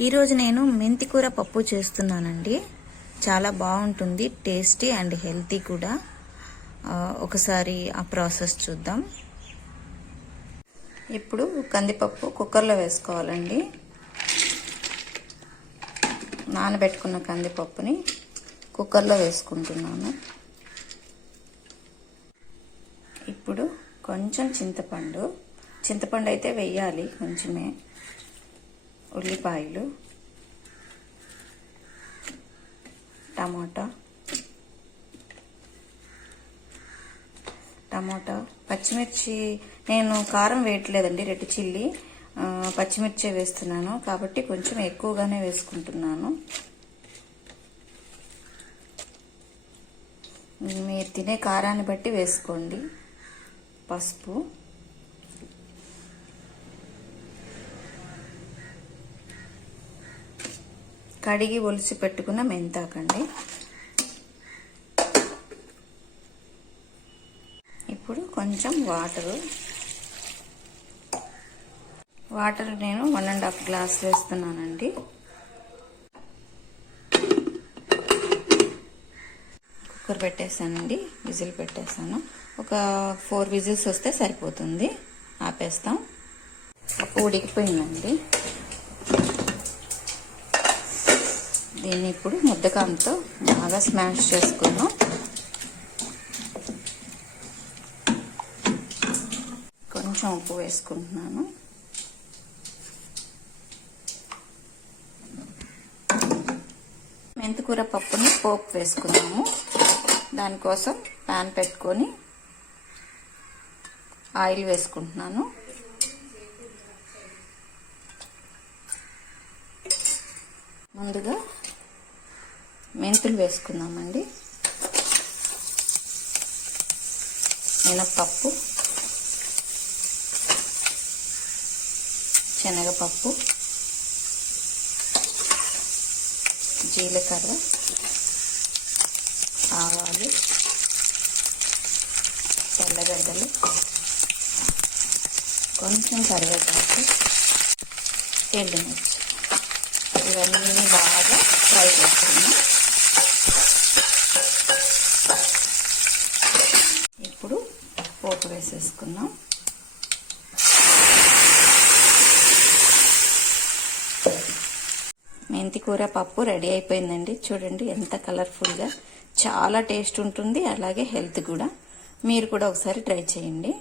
ఈరోజు నేను మెంతి కూర పప్పు చేస్తున్నానండి. చాలా బాగుంటుంది, టేస్టీ అండ్ హెల్తీ కూడా. ఒకసారి ఆ ప్రాసెస్ చూద్దాం. ఇప్పుడు కందిపప్పు కుక్కర్లో వేసుకోవాలండి. నానబెట్టుకున్న కందిపప్పుని కుక్కర్లో వేసుకుంటున్నాను. ఇప్పుడు కొంచెం చింతపండు అయితే వేయాలి, కొంచెమే. ఉల్లిపాయలు, టమాటా, పచ్చిమిర్చి. నేను కారం వేయట్లేదండి, రెడ్ చిల్లీ పచ్చిమిర్చి వేస్తున్నాను కాబట్టి కొంచెం ఎక్కువగానే వేసుకుంటున్నాను. మీరు తినే కారాన్ని బట్టి వేసుకోండి. పసుపు, కడిగి ఒలిచి పెట్టుకున్న మెంతాకండి. ఇప్పుడు కొంచెం వాటర్ నేను 1.5 గ్లాస్ వేస్తున్నానండి. కుక్కర్ పెట్టేసానండి, విజిల్ పెట్టేసాను. ఒక 4 విజిల్స్ వస్తే సరిపోతుంది, ఆపేస్తాం. పప్పు ఉడికిపోయిందండి. దీన్ని ఇప్పుడు ముద్దకంతో బాగా స్మాష్ చేసుకుందాం. కొంచెం ఉప్పు వేసుకుంటున్నాను. మెంతికూర పప్పుని పోపు వేసుకున్నాము. దానికోసం ప్యాన్ పెట్టుకొని ఆయిల్ వేసుకుంటున్నాను. ముందుగా మెంతులు వేసుకుందామండి. మినప్పప్పు, శనగపప్పు, జీలకర్ర, ఆవాలు, తెల్లగడ్డలు, కొంచెం కరివేపాకు, ఎండుమిర్చి, ఇవన్నీ బాగా ఫ్రై చేసుకున్నాం. ఇప్పుడు పోపు వేసేసుకున్నాం. మెంతి కూర పప్పు రెడీ అయిపోయిందండి. చూడండి ఎంత కలర్ఫుల్గా, చాలా టేస్ట్ ఉంటుంది, అలాగే హెల్త్ కూడా. మీరు కూడా ఒకసారి ట్రై చేయండి.